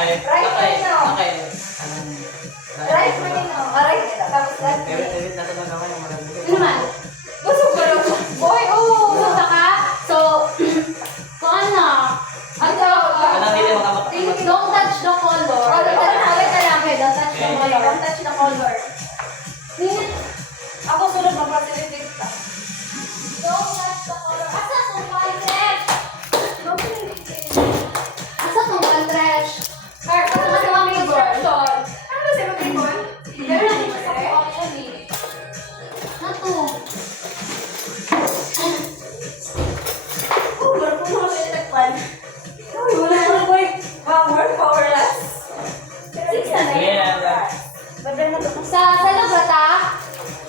Right mo. Right mo. Right. Tapos left. Ano naman? Busog ka lang. Boy, oh. Punta ka? So, kung ano? Don't touch the color. Oh, wait na lang. Don't touch the color. Don't touch the color. Ako sunod mag-facilitate ka. Don't touch the color. Asa tong paltrash? Asa tong paltrash? Car, kasi mas mga instruction. Ano ba siya mag-ibon? Pero lang ito sa actually. Nato. Oh, marunong mo na itakpan. Uy, wala na boy. Powerless. Six na na yun. Babel na ito. Sa labrata?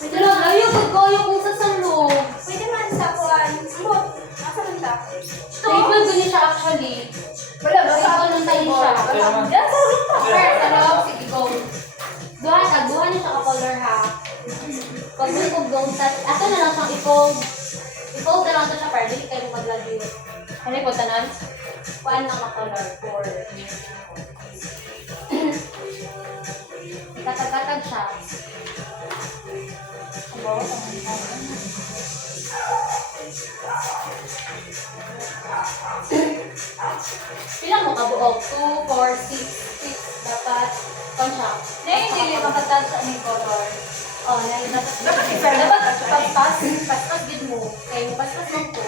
Pero ayun, ko yung sa salong. Pwede man sa kuwan. Look, nasa man ta? Statement ko niya siya actually. Wala ba? Sa ako nung tayo siya. Yan, sa room pa. First, ano? Sige, go. Duha niya siya ka-color ha. Pag may kong don't touch, ato na lang siyang i-fold. I-fold na lang ito siya para dili kayo maglagay. Ano yung tanan? Kuhaan lang ka-color for... Katag-katag siya. Ilan mo kabuok? 2, 4, 6, 6. Dapat. Kung siya. Na hindi makatouch sa aming color. Oh, dapat. Dapat i-fair. Dapat paspas. Paspas din mo. Kaya mo paspas mo ko.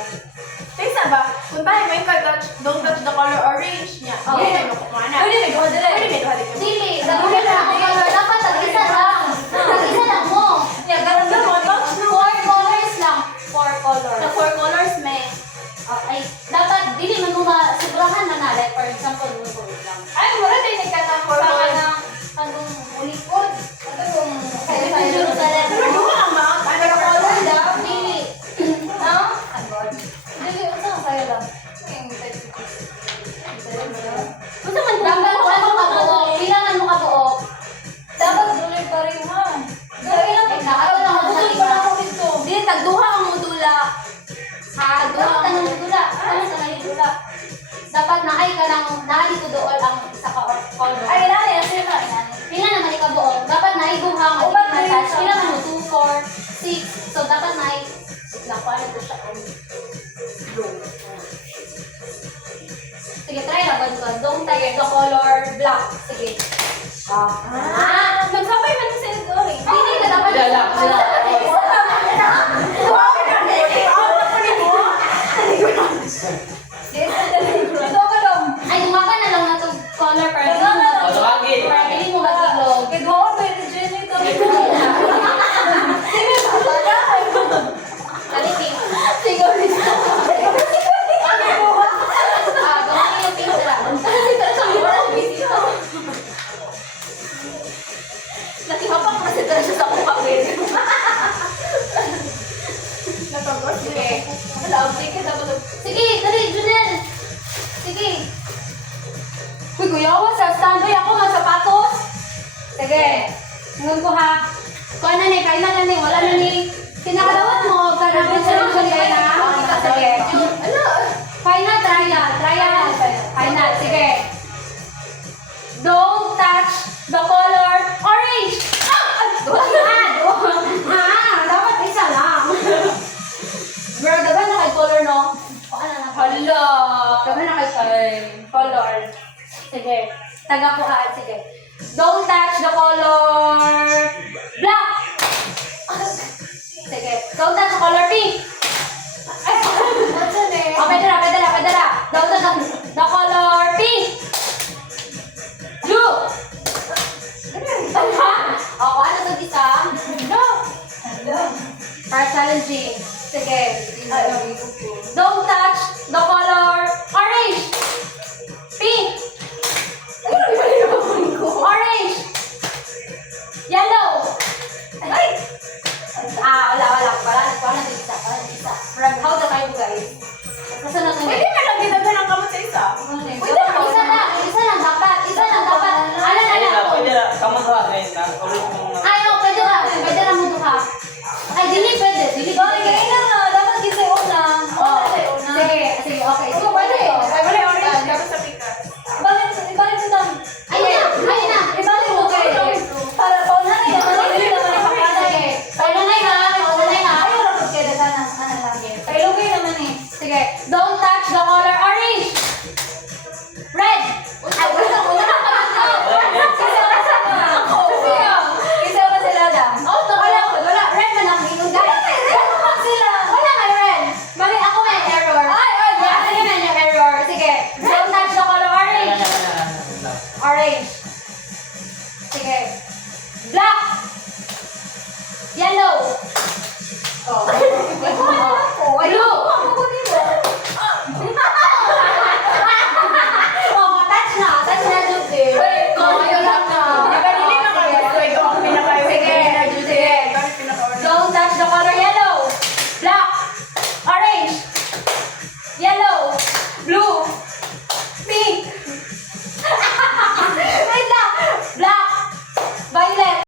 Tesa ba? Kung tayo may ka-touch, don't touch the color orange niya. Oh. Hindi na makukuha na. Pwede may duha dila. Pwede may duha dila. Dili, daghan na ako color. Dapat tag-isa lang. Tag-isa lang mo. Yeah, ganun na mo. Touch no. 4 colors lang. 4 colors. Sa 4 colors may. Ay, dapat dili man mo sobrahan na na. Like for example, mo ko lang. Ay, mura din nagkatang 4 colors. Anong ulikod? Ito yung Sa Jerusalem. Pero duha lang ba? Ano na color daw? Dili. No? Dili, unsa sa'yo lang? Gusto man Dapat kung ano kabuok, kailangan mo kabuok. dapat duloy pa rin ha. Kailangan mo na. Ako lang Budol pa lang ako dito. Di, tagduha ang modula. Ha, dapat tanong dula. Ano sa ngayon dula? Dapat naay ka lang, naay dito doon ang isa ka color. Ay, inani, kasi na, inani. Pila naman ikabuok. Dapat naay duha, Upat magiging na yun matas. siya. Pila mo 2, 4, 6. So dapat naay, nakuha na ito siya. Blue. Sige, try na ba ito? Don't touch the color black. Sige. Magsabay man sa ito rin. Hindi ka dapat. Sila lang, sila lang. Wow, nanay! Ako na po nito. Ito ka lang. Ay, dumaga na lang na itong color para dili mo Dumagin. para dili mo matilog. Kaya doon, pwede dyan ito. Sige, talaga. Kaliti. Sige, ulit. Gawin yung pinsala. Nakihapang kasi talaga siya sa kupapin. Natagos. Sige. Wala, update ka dapat. Sige, dali, Junel. Sige. Uy, kuyawa sa standby ako ng sapatos. Sige. Ngayon ko ha. Kuha na ni, kain na ni, wala na ni. Kinakadawat mo, karapin sa lang siya na. Sige. Ano? Final trial. Trial. Final. Sige. Don't touch the color orange. Dapat isa lang. Bro, dapat na kay color, no? Ano na? Hala. Dapat na kay color. Sige. Taga ko sige. Don't touch the color black. Sige. Don't touch the color pink. What's the name? Oh, pwede na. Don't touch the